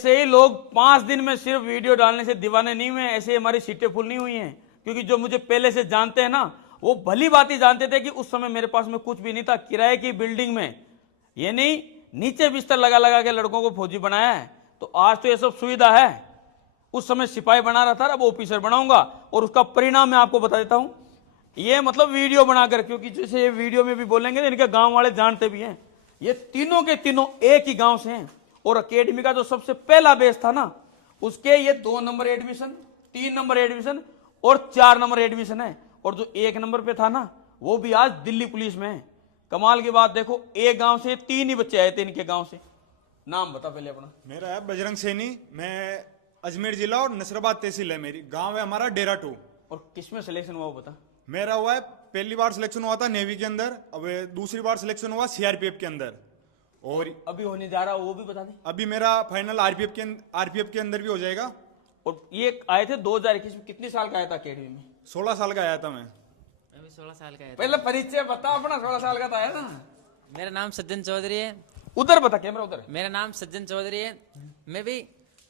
ऐसे ही लोग 5 दिन में सिर्फ वीडियो डालने से दीवाने नहीं हुए, ऐसे हमारी सीटें फुल नहीं हुई हैं। क्योंकि जो मुझे पहले से जानते हैं ना, वो भली बात ही जानते थे कि उस समय मेरे पास में कुछ भी नहीं था, किराए की बिल्डिंग में, ये नहीं नीचे बिस्तर लगा लगा के लड़कों को फौजी बनाया है। तो आज तो ये सब सुविधा है। उस समय सिपाही बना रहा था, अब ऑफिसर बनाऊंगा, और उसका परिणाम मैं आपको बता देता हूं। ये मतलब वीडियो बनाकर, क्योंकि जैसे ये वीडियो में भी बोलेंगे, इनके गांव वाले जानते भी हैं। ये तीनों के तीनों एक ही गांव से हैं। और अकेडमी का जो सबसे पहला बेस था ना, उसके ये 2 नंबर एडमिशन, 3 नंबर एडमिशन और 4 नंबर एडमिशन है। और जो 1 नंबर पे था ना, वो भी आज दिल्ली पुलिस में है। कमाल की बात देखो, एक गांव से 3 ही बच्चे आए थे इनके गांव से। नाम बता पहले अपना। मेरा है बजरंग सैनी, मैं अजमेर जिला और नसराबाद तहसील है मेरी। गांव है हमारा डेरा 2। और किसमें सिलेक्शन हुआ वो बता। मेरा हुआ है, पहली बार सिलेक्शन हुआ था नेवी के अंदर, अब दूसरी बार सिलेक्शन हुआ सीआरपीएफ के अंदर, और अभी होने जा रहा वो भी बता दे। अभी मेरा फाइनल आरपीएफ के अंदर भी हो जाएगा। और ये आए थे 2021 में, कितने साल का आया था अकेडमी में? 16 साल का आया था मैं। अभी 16 साल का है। पहले परिचय बता अपना, 16 साल का था आया ना। मेरा नाम सज्जन चौधरी है। उधर बता, कैमरा उधर। मेरा नाम सज्जन चौधरी है। मैं भी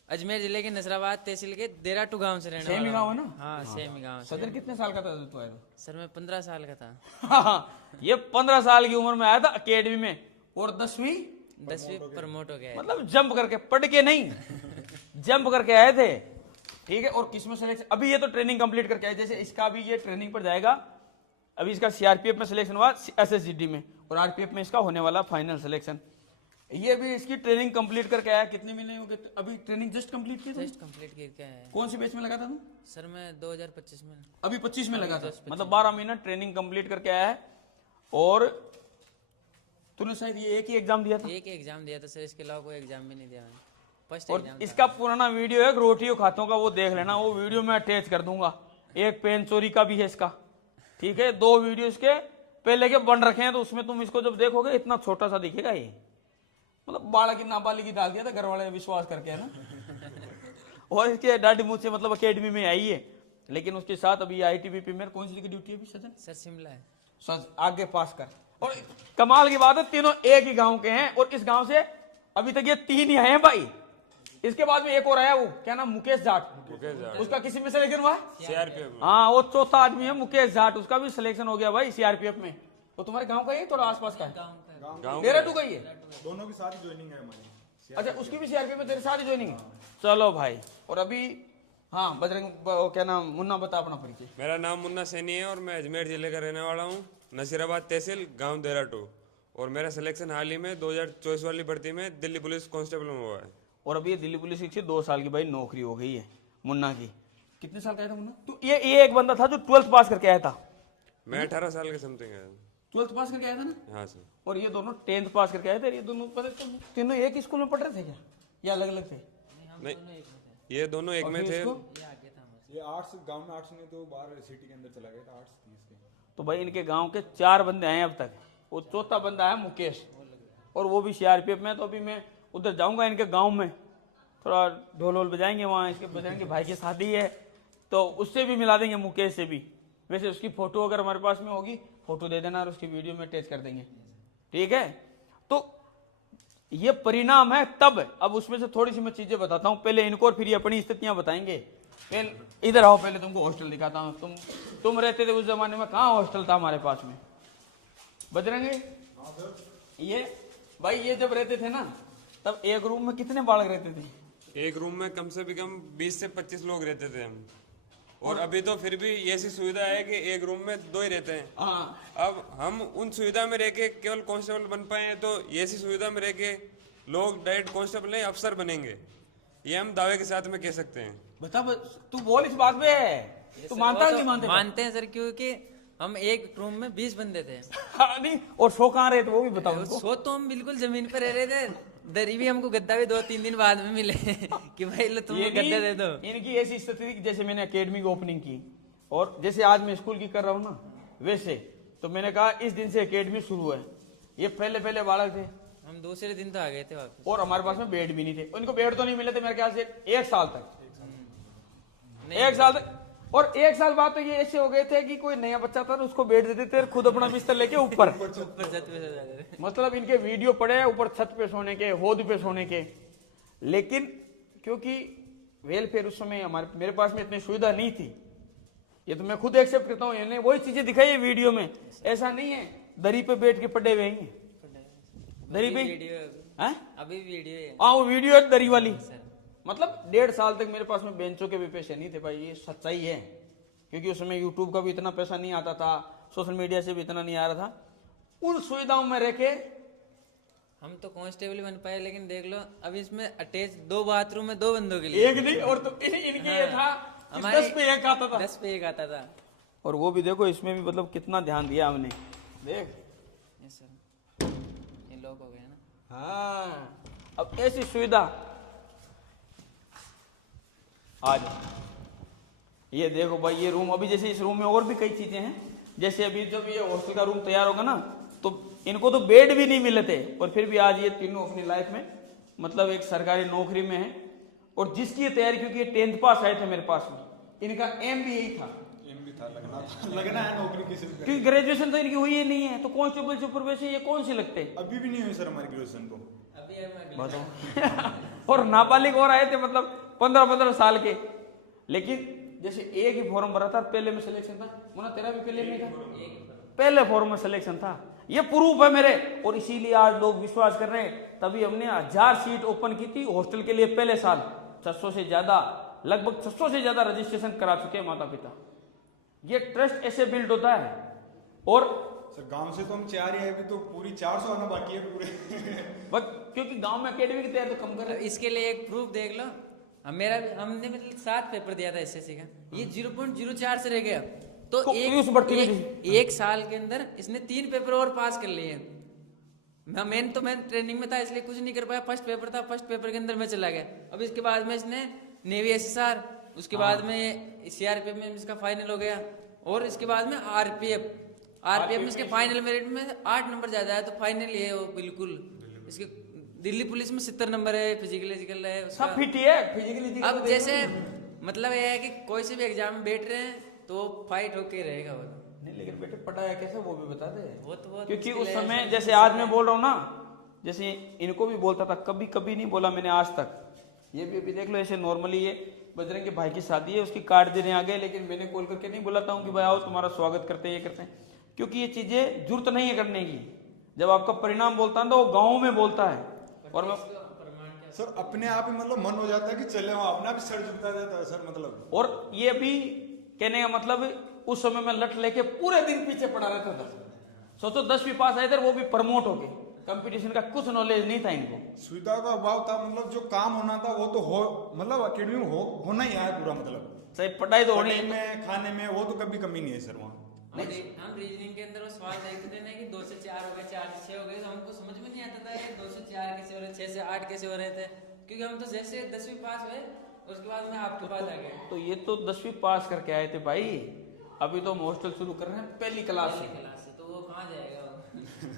अजमेर जिले के नसराबाद तहसील के देरा 2 गांव से रहने सेम ही वाला गांव हूं। है ना? हाँ, सेम ही गांव से। सदर कितने साल का था तू आया था? सर मैं 15 साल का था। ये 15 साल की उम्र में आया था अकेडमी में, और 10वीं 10वीं प्रमोट हो गया है। मतलब जंप करके, पढ़ के नहीं, जंप करके आए थे। ठीक है। और किसमें सिलेक्शन? अभी ये तो ट्रेनिंग कंप्लीट करके आए, जैसे इसका भी ये ट्रेनिंग पर जाएगा। अभी इसका सीआरपीएफ में सिलेक्शन हुआ, एसएसजीडी में, और आरपीएफ में इसका होने वाला फाइनल सिलेक्शन। ये भी इसकी ट्रेनिंग कंप्लीट करके आया। कितने महीने हो गए अभी ट्रेनिंग जस्ट कंप्लीट की? जस्ट कंप्लीट करके आया है। कौन सी बैच में लगा था तू? सर मैं 2025 में। अभी 25 में लगा था, मतलब 12 महीना ट्रेनिंग कंप्लीट करके आया है। और तूने शायद ये एक ही एग्जाम दिया था? एक एग्जाम दिया था सर, इसके अलावा कोई एग्जाम भी नहीं दिया मैंने। फर्स्ट और एग्जाम इसका पुराना वीडियो है रोटियों खातों का, वो देख लेना। वो वीडियो मैं अटैच कर दूंगा। एक पेन चोरी का भी है इसका। ठीक है। 2 वीडियो इसके पहले के बन रखे हैं, तो उसमें तुम इसको जब देखोगे इतना छोटा सा दिखेगा ये, मतलब बालक की नाबालिग डाल दिया था घर वाले विश्वास करके, है ना। और इसके दाढ़ी मूंछ से मतलब अकेडमी में आई है। लेकिन उसके साथ अभी आईटीबीपी में कौन सी ड्यूटी है अभी सजन? सर शिमला है। सच आगे पास कर। और कमाल की बात है, तीनों एक ही गांव के हैं। और इस गांव से अभी तक ये 3 ही आए हैं भाई। इसके बाद में एक और आया, वो क्या नाम, मुकेश जाट। उसका किसी में सिलेक्शन हुआ? सीआरपीएफ। हाँ, वो चौथा आदमी है मुकेश जाट, उसका भी सिलेक्शन हो गया भाई सीआरपीएफ में। तो तुम्हारे गांव का ही थोड़ा आसपास का है? डेरा 2 का ही है? दोनों की सारी ज्वाइनिंग है हमारी। अच्छा, उसकी भी सीआरपीएफ में तेरे सारी ज्वाइनिंग है? चलो भाई। और अभी हाँ बजरंग, क्या नाम, मुन्ना बता अपना परिचय। मेरा नाम मुन्ना सैनी है और मैं अजमेर जिले का रहने वाला हूँ, नसीराबाद तहसील, गांव देरा 2। और मेरा सिलेक्शन हाल ही में 2024 वाली भर्ती में दिल्ली पुलिस कांस्टेबल में हुआ है। और अभी दिल्ली पुलिस की 2 साल की भाई नौकरी हो गई है मुन्ना की। कितने साल का था मुन्ना? तो ये एक बंदा था जो 12th पास करके आया था। मैं 18 साल के समथिंग है। 12th पास करके आया था ना? हाँ सर। और ये दोनों 10th पास करके आए थे। ये दोनों पता, तीनों एक ही स्कूल में पढ़ रहे थे क्या, या अलग अलग थे? नहीं, ये दोनों एक में थे। ये आर्ट्स, गांव में आर्ट्स नहीं तो बाहर सिटी के अंदर चला गया था आर्ट्स 30 के। तो भाई इनके गांव के 4 बंदे आए अब तक, वो चौथा बंदा है मुकेश, और वो भी सीआरपीएफ में। तो अभी मैं उधर जाऊंगा इनके गांव में, थोड़ा ढोल वोल बजाएंगे, वहाँ इसके बजरंग भाई की शादी है, तो उससे भी मिला देंगे, मुकेश से भी। वैसे उसकी फोटो अगर हमारे पास में होगी, फोटो दे देना और उसकी वीडियो में अटैच कर देंगे। ठीक है। तो ये परिणाम है तब। अब उसमें से थोड़ी सी मैं चीजें बताता हूँ पहले इनको, और फिर ये अपनी स्थितियां बताएंगे। पहले इधर आओ, पहले तुमको हॉस्टल दिखाता हूँ। तुम रहते थे उस जमाने में, कहाँ हॉस्टल था हमारे पास में बजरंगे? ये भाई, ये जब रहते थे ना, तब एक रूम में कितने बालक रहते थे? एक रूम में कम से कम 20 से 25 लोग रहते थे हम। और अभी तो फिर भी ऐसी सुविधा है कि एक रूम में 2 ही रहते हैं। हाँ। अब हम उन सुविधा में रह के केवल कांस्टेबल बन पाए हैं, तो ऐसी सुविधा में रह के लोग डायरेक्ट कांस्टेबल नहीं अफसर बनेंगे, ये हम दावे के साथ में कह सकते हैं। बता, तू बोल इस बात पे, तू मानता है कि मानते? मानते हैं सर, क्योंकि हम एक रूम में 20 बंदे थे। हाँ, नहीं, और 100 कहाँ रहे थे वो भी बताओ उनको। 100 तो हम बिल्कुल जमीन पर रह रहे थे। दरी भी हमको, गद्दा भी 2-3 दिन बाद में मिले कि भाई लो तुम ये गद्दा दे दो। इनकी ऐसी स्थिति थी कि जैसे मैंने एकेडमी की ओपनिंग की, और जैसे आज मैं स्कूल की कर रहा हूँ ना, वैसे तो मैंने कहा इस दिन से एकेडमी शुरू है। ये पहले बालक थे, हम दूसरे दिन तो आ गए थे वापस। और हमारे पास में बेड भी नहीं थे। उनको बेड तो नहीं मिले थे मेरे ख्याल से 1 साल तक। 1 साल तक। और 1 साल बाद तो ये ऐसे हो गए थे कि कोई नया बच्चा था, उसको बेड देते थे, खुद अपना बिस्तर लेके ऊपर मतलब इनके वीडियो पड़े ऊपर छत पे सोने के, होद पे सोने के। लेकिन क्योंकि वेलफेयर उस समय मेरे पास में इतनी सुविधा नहीं थी। ये तो मैं खुद एक्सेप्ट करता हूँ, इन्हें वही चीजें दिखाई है वीडियो में। ऐसा नहीं है दरी पे बैठ के पड़े हुए हैं, दरी पे वीडियो हैं? अभी वीडियो है हाँ वो वीडियो है दरी वाली। मतलब 1.5 साल तक मेरे पास में बेंचों के भी पैसे नहीं थे भाई, ये सच्चाई है। क्योंकि उस समय यूट्यूब का भी इतना पैसा नहीं आता था, सोशल मीडिया से भी इतना नहीं आ रहा था। उन सुविधाओं में रह के हम तो कांस्टेबल बन पाए, लेकिन देख लो अभी इसमें अटैच 2 बाथरूम में 2 बंदों के लिए। एक नहीं, और तो इनके ये था कि हमारे 10 पे एक आता था। 10 पे एक आता था। और वो भी देखो इसमें भी मतलब कितना ध्यान दिया हमने, देख। यस सर, ये लॉक हो गया ना। हाँ अब ऐसी सुविधा आज ये देखो भाई, ये रूम अभी जैसे इस रूम में और भी कई चीजें हैं। जैसे अभी जब ये हॉस्टल का रूम तैयार होगा ना, तो इनको तो बेड भी नहीं मिले थे, और फिर भी आज ये तीनों अपनी लाइफ में मतलब एक सरकारी नौकरी में है। और जिसकी ये तैयारी, क्योंकि ये 10th पास आए थे मेरे पास में, इनका एम भी यही था, लगना है नौकरी किसी को। क्योंकि ग्रेजुएशन तो इनकी हुई ही नहीं है, तो कांस्टेबल सुपरवाइजर ये कौन सी लगते? अभी भी नहीं हुई सर हमारी ग्रेजुएशन तो। अभी बताओ और नाबालिग और आए थे, मतलब 15-15 साल के। लेकिन जैसे एक ही फॉर्म भरा था, पहले में सिलेक्शन था। मुन्ना तेरा भी पहले में था? पहले फॉर्म में सिलेक्शन था, ये प्रूफ है मेरे। और इसीलिए आज लोग विश्वास कर रहे हैं। तभी हमने 1000 सीट ओपन की थी हॉस्टल के लिए पहले साल। 600 से ज्यादा, लगभग 600 से ज्यादा रजिस्ट्रेशन करा चुके हैं माता पिता। ये ट्रस्ट ऐसे बिल्ड होता है। और सर गांव से तो हम 4 ही है, अभी तो पूरी 400 आना बाकी है पूरे। बस क्योंकि गांव में एकेडमी की तैयारी तो कम कर रहे हैं। इसके लिए एक प्रूफ देख लो। हमने मतलब 7 पेपर दिया था एसएससी का, ये 0.04 से रह गया। तो एक साल के अंदर इसने 3 पेपर और पास कर लिए। मैं ट्रेनिंग में था, इसलिए कुछ नहीं कर पाया। फर्स्ट पेपर था, फर्स्ट पेपर के अंदर मैं चला गया। अब इसके बाद में इसने नेवी एसएसआर, उसके बाद में सीआरपीएफ में इसका फाइनल हो गया, और इसके बाद में आरपीएफ में इसके फाइनल मेरिट में 8 नंबर ज्यादा है, तो फाइनल ये हो बिल्कुल। इसके दिल्ली पुलिस में 70 नंबर है, फिजिकल है उसका। सब फिट ही है फिजिकली। अब जैसे मतलब ये है कि कोई से भी एग्जाम में बैठ रहे हैं तो फाइट होके रहेगा वो। नहीं लेकिन बेटे पढ़ाया कैसे वो भी बता दे। वो तो बहुत क्योंकि मुश्किल उस है। समय जैसे आज मैं बोल रहा हूँ ना, जैसे इनको भी बोलता था, कभी कभी नहीं बोला मैंने आज तक। ये भी अभी देख लो, ऐसे नॉर्मली ये बजरंग के भाई की शादी है, उसकी कार्ड देने आ गए, लेकिन मैंने कॉल करके नहीं बुलाता हूँ कि भाई आओ तुम्हारा स्वागत करते हैं, ये करते हैं। क्योंकि ये चीजें जरूरत नहीं है करने की। जब आपका परिणाम बोलता है तो वो गाँव में बोलता है। और मैं सर अपने आप ही मतलब मन हो जाता है कि चले वहां, अपना भी सर झुकता जाता है सर मतलब। और ये भी कहने का मतलब उस समय मैं लट लेके पूरे दिन पीछे पड़ा रहता था। सोचो 10वीं पास आए थे, वो भी प्रमोट हो गए। कंपटीशन का कुछ नॉलेज नहीं था इनको, सुविधाओं का अभाव था। मतलब जो काम होना था वो तो हो, मतलब अकेडमी में होना ही है पूरा। मतलब सही पढ़ाई तो होनी पढ़ाई में, खाने में, वो तो कभी कमी नहीं है सर वहाँ। हम रीजनिंग के अंदर वो सवाल देखते थे ना कि 2 से 4 हो गए, 4 से 6 हो गए, तो हमको समझ में नहीं आता था ये 2 से 4 कैसे हो रहे, 6 से 8 कैसे हो रहे थे। क्योंकि हम तो जैसे 10वीं पास हुए उसके बाद में आपके पास आ गए। तो ये तो 10वीं पास करके आए थे भाई। अभी तो हम हॉस्टल शुरू कर रहे हैं पहली क्लास से। तो वो कहाँ जाएगा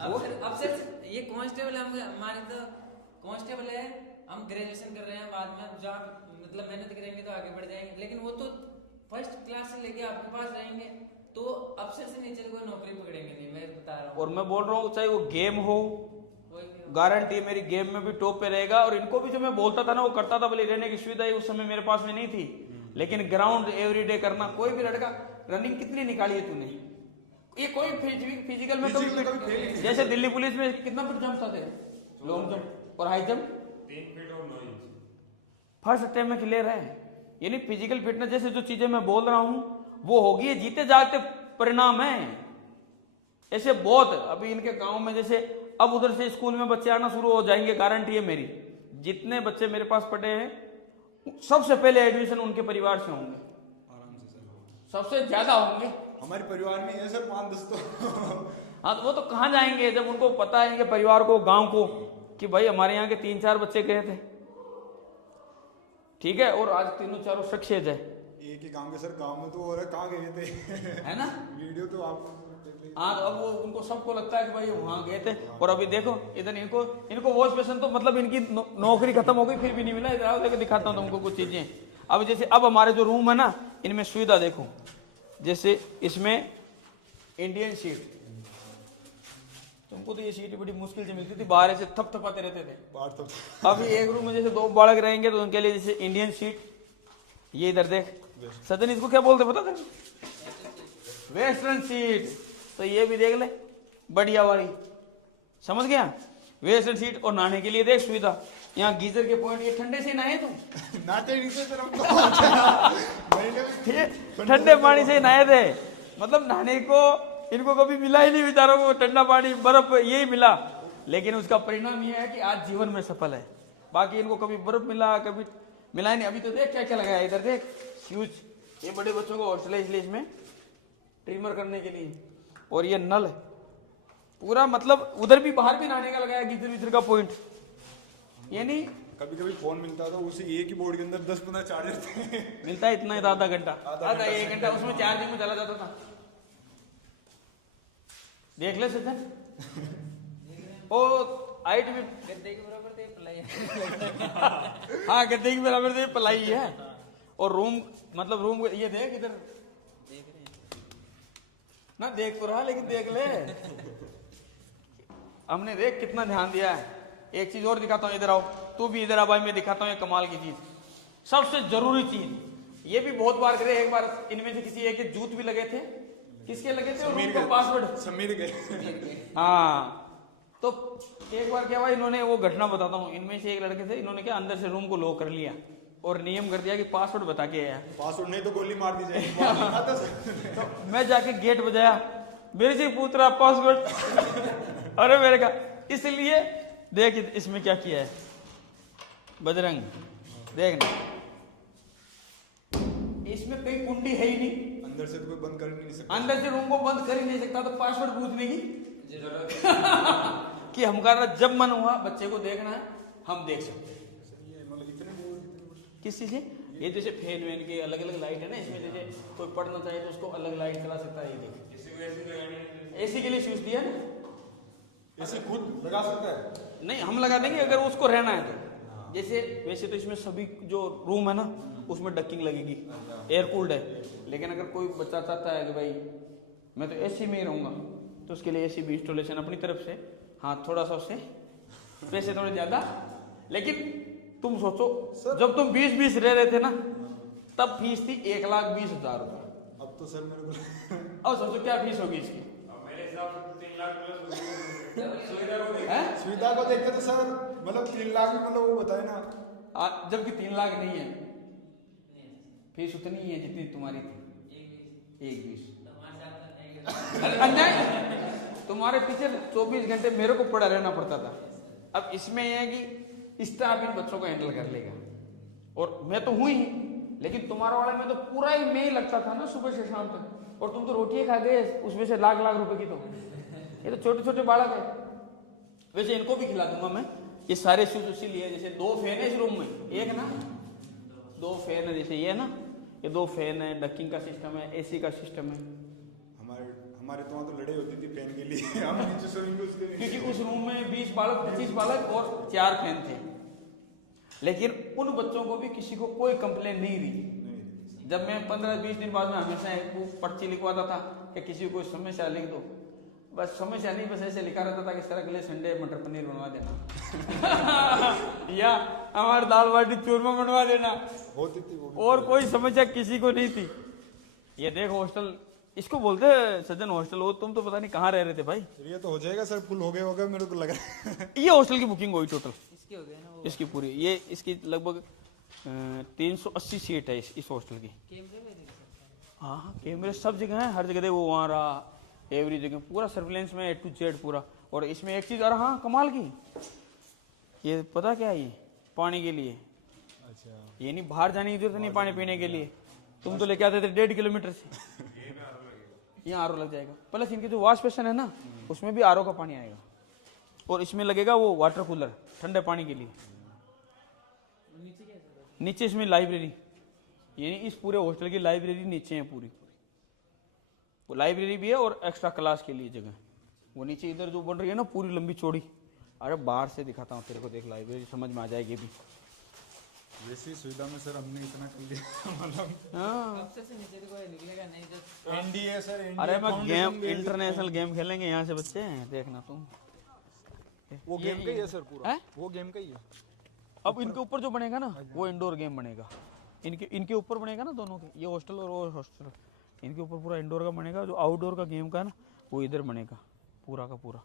अब सर ये कांस्टेबल हम हमारे तो कांस्टेबल है, हम ग्रेजुएशन कर रहे हैं, बाद में जॉब मतलब मेहनत करेंगे तो आगे बढ़ जाएंगे। लेकिन वो तो फर्स्ट क्लास से लेके आपके पास रहेंगे, तो अफसर से नीचे कोई नौकरी पकड़ेंगे नहीं, मैं बता रहा हूँ। और मैं बोल रहा हूँ चाहे वो गेम हो, गारंटी मेरी गेम में भी टॉप पे रहेगा। और इनको भी जो मैं बोलता था ना वो करता था, भले रहने की सुविधा उस समय मेरे पास में नहीं थी, लेकिन ग्राउंड एवरीडे करना। कोई भी लड़का, रनिंग कितनी निकाली है तूने? ये कोई फिजिकल में कभी जैसे दिल्ली पुलिस में कितना फुट जंप था, लॉन्ग जंप और हाई जंप 3 फीट और 9 इंच फर्स्ट अटेम्प्ट में क्लियर है। यानी फिजिकल फिटनेस जैसे जो चीजें मैं बोल रहा हूं वो होगी, ये जीते जागते परिणाम है। ऐसे बहुत अभी इनके गांव में जैसे अब उधर से स्कूल में बच्चे आना शुरू हो जाएंगे, गारंटी है मेरी। जितने बच्चे मेरे पास पढ़े हैं सबसे पहले एडमिशन उनके परिवार से होंगे, आराम से सर सबसे ज्यादा होंगे। हमारे परिवार में है सर 5-10 तो। हाँ तो वो तो कहाँ जाएंगे जब उनको पता है इनके परिवार को, गांव को, कि भाई हमारे यहाँ के 3-4 बच्चे गए थे, ठीक है, और आज 3-4 सक्सेस है। एक ही गांव के सर, गांव में तो और कहाँ गए थे है ना वीडियो तो आप। हाँ अब वो उनको सबको लगता है कि भाई वहां गए थे। और अभी देखो इधर इनको वॉच पेशन तो मतलब इनकी नौकरी खत्म हो गई, फिर भी नहीं मिला। इधर आओ देखो दिखाता हूँ तुमको कुछ चीजें। अब जैसे अब हमारे जो रूम है ना, इनमें सुविधा देखो, जैसे इसमें इंडियन सीट, तुमको तो ये सीट बड़ी मुश्किल से मिलती थी, बाहर ऐसे थपथपाते रहते थे। बाहर तो अभी एक रूम में जैसे 2 बालक रहेंगे तो उनके लिए जैसे इंडियन सीट, ये इधर देख सदन, इसको क्या बोलते पता तेरे? Western seat. तो ये भी देख ले बढ़िया वाली, समझ गया? Western seat. और नहाने के लिए देख सुविधा, यहाँ गीजर के पॉइंट, ये ठंडे से नहाए तुम? नाते नहीं थे तरफ ठंडे पानी से नहाए थे, मतलब नहाने को इनको कभी मिला ही नहीं बेचारों को, ठंडा पानी बर्फ यही मिला। लेकिन उसका परिणाम ये है कि आज जीवन में सफल है। बाकी इनको कभी बर्फ मिला, कभी मिला ही नहीं। अभी तो देख क्या क्या लगाया इधर, देख स्विच, ये बड़े बच्चों को हॉस्टल है इसलिए इसमें ट्रिमर करने के लिए। और ये नल है पूरा, मतलब उधर भी बाहर भी नहाने का लगाया गीजर वीजर का पॉइंट। यानी कभी कभी फोन मिलता था, उसी एक ही बोर्ड के अंदर 10-15 चार्जर थे। मिलता है इतना ही, आधा घंटा, आधा 1 घंटा उसमें चार्जिंग में चला जाता था। देख ले सचिन, ओ हाइट में गद्दे के बराबर थे पलाई। हाँ गद्दे की बराबर से पलाई है। और रूम, मतलब रूम ये देख इधर, देख रहे हैं ना देख तो रहा लेकिन देख ले, हमने देख कितना ध्यान दिया है। एक चीज और दिखाता हूँ, इधर आओ, तू भी इधर आ भाई, मैं दिखाता हूँ ये कमाल की चीज, सबसे जरूरी चीज। ये भी बहुत बार करे, एक बार इनमें से किसी एक के जूत भी लगे थे। किसके लगे थे? समीर उनका के। पासवर्ड। समीर के। हाँ, तो एक बार क्या हुआ, इन्होंने वो घटना बताता हूँ, इनमें से एक लड़के थे, इन्होंने क्या अंदर से रूम को लॉक कर लिया और नियम कर दिया कि पासवर्ड बता के आया। पासवर्ड नहीं तो गोली मार दी जाएगी। तो मैं जाके गेट बजाया, मेरे से पूछ रहा पासवर्ड। अरे मेरे का, इसलिए देख इसमें क्या किया है बजरंग, देखना इसमें कोई कुंडी है ही नहीं, अंदर से तो कोई बंद कर नहीं सकता। अंदर से रूम को बंद कर ही नहीं सकता, तो पासवर्ड पूछने की कि हमारा जब मन हुआ बच्चे को देखना है हम देख सकते हैं। किस चीज से? ये जैसे फैन वैन के अलग अलग लाइट है ना, इसमें जैसे कोई पढ़ना चाहे तो उसको अलग लाइट चला सकता है। ये देख, एसी के लिए स्विच दिया ना, ऐसे खुद लगा सकता है? नहीं हम लगा देंगे अगर उसको रहना है तो। जैसे वैसे तो इसमें सभी जो रूम है ना उसमें डकिंग लगेगी, एयर कूल्ड है, लेकिन अगर कोई बच्चा चाहता है कि भाई मैं तो एसी में ही रहूंगा, तो उसके लिए एसी भी इंस्टॉलेशन अपनी तरफ से, हाँ थोड़ा सा उससे पैसे थोड़े ज्यादा। लेकिन तुम सोचो जब तुम 20-20 रह रहे थे ना, तब फीस थी 1,20,000 रुपये। अब तो सर मेरे को अब सोचो क्या फीस होगी इसकी। सुविधा को देखते तो सर मतलब 3 लाख में, मतलब वो बताए ना, जबकि 3 लाख नहीं है, फीस उतनी ही है जितनी तुम्हारी थी, 1,20,000। अन्याय, तुम्हारे पीछे 24 घंटे मेरे को पड़ा रहना पड़ता था। अब इसमें यह है कि स्टाफ इन बच्चों को हैंडल कर लेगा, और मैं तो हूं ही, लेकिन तुम्हारा वाला में तो पूरा ही मैं ही लगता था ना सुबह से शाम तक, और तुम तो रोटियां खा गए उसमें से लाख लाख रुपए की। तो ये तो छोटे छोटे बालक है। वैसे इनको भी खिला दूंगा मैं, ये सारे शूज उसी लिए। जैसे 2 फैन है इस रूम में, एक ना 2 फैन है, जैसे ये ना, ये 2 फैन है, डकिंग का सिस्टम है, एसी का सिस्टम है। हमारे तो वहाँ तो लड़ाई होती थी फैन के लिए। हम नीचे सोएंगे उसके लिए। क्योंकि उस रूम में 20 बालक, 25 बालक और 4 फैन थे, लेकिन उन बच्चों को भी किसी को कोई कंप्लेन नहीं रही। जब मैं 15-20 दिन बाद में हमेशा एक पर्ची लिखवाता था कि किसी को कोई समस्या लिख दो, बस समस्या नहीं, बस ऐसे लिखा रहता था कि सर अगले संडे मटर पनीर बनवा देना या हमारे दाल बाटी चूरमा बनवा देना, होती थी वो। और कोई समस्या किसी को नहीं थी। ये देख हॉस्टल, इसको बोलते हैं सज्जन हॉस्टल। वो तुम तो पता नहीं कहाँ रह रहे थे भाई। ये तो हो जाएगा सर, फुल हो गया होगा मेरे को लग रहा है। ये हॉस्टल की बुकिंग हुई टोटल इसके हो गए ना वो इसकी पूरी, ये इसकी लगभग 380 सीट है इस हॉस्टल की। कैमरे में देख सकते हैं। हाँ हाँ कैमरे सब जगह है, हर जगह वो वहाँ रहा, एवरी जगह पूरा सर्विलेंस में A to Z पूरा। और इसमें एक चीज़ और हाँ कमाल की, ये पता क्या है, ये पानी के लिए। अच्छा, ये नहीं बाहर जाने की जरूरत नहीं पानी पीने के लिए, तुम तो लेके आते थे 1.5 किलोमीटर से। यहाँ आरओ लग जाएगा, प्लस इनके जो वॉश बेसिन है ना उसमें भी आरओ का पानी आएगा, और इसमें लगेगा वो वाटर कूलर ठंडे पानी के लिए। नीचे इसमें लाइब्रेरी, यानी इस पूरे हॉस्टल की लाइब्रेरी नीचे है पूरी, वो लाइब्रेरी भी है और एक्स्ट्रा क्लास के लिए जगह वो नीचे इधर जो बन रही है ना पूरी लंबी चौड़ी। अरे बाहर से दिखाता हूँ तेरे को, देख लाइब्रेरी समझ में आ जाएगी भी। वैसी सुविधा में सर हमने इतना कर लिया मतलब हाँ। अफसर से नीचे तो कोई निकलेगा नहीं तो एनडीए सर अरे मैं गेम इंटरनेशनल गेम खेलेंगे यहाँ से बच्चे, देखना तुम। वो गेम का ही है सर पूरा, है? वो गेम का ही है। अब इनके ऊपर जो बनेगा ना वो इंडोर गेम बनेगा, इनके ऊपर बनेगा ना दोनों के, ये हॉस्टल और वो हॉस्टल, इनके ऊपर पूरा इंडोर का बनेगा। जो आउटडोर का गेम का है ना वो इधर बनेगा पूरा का पूरा।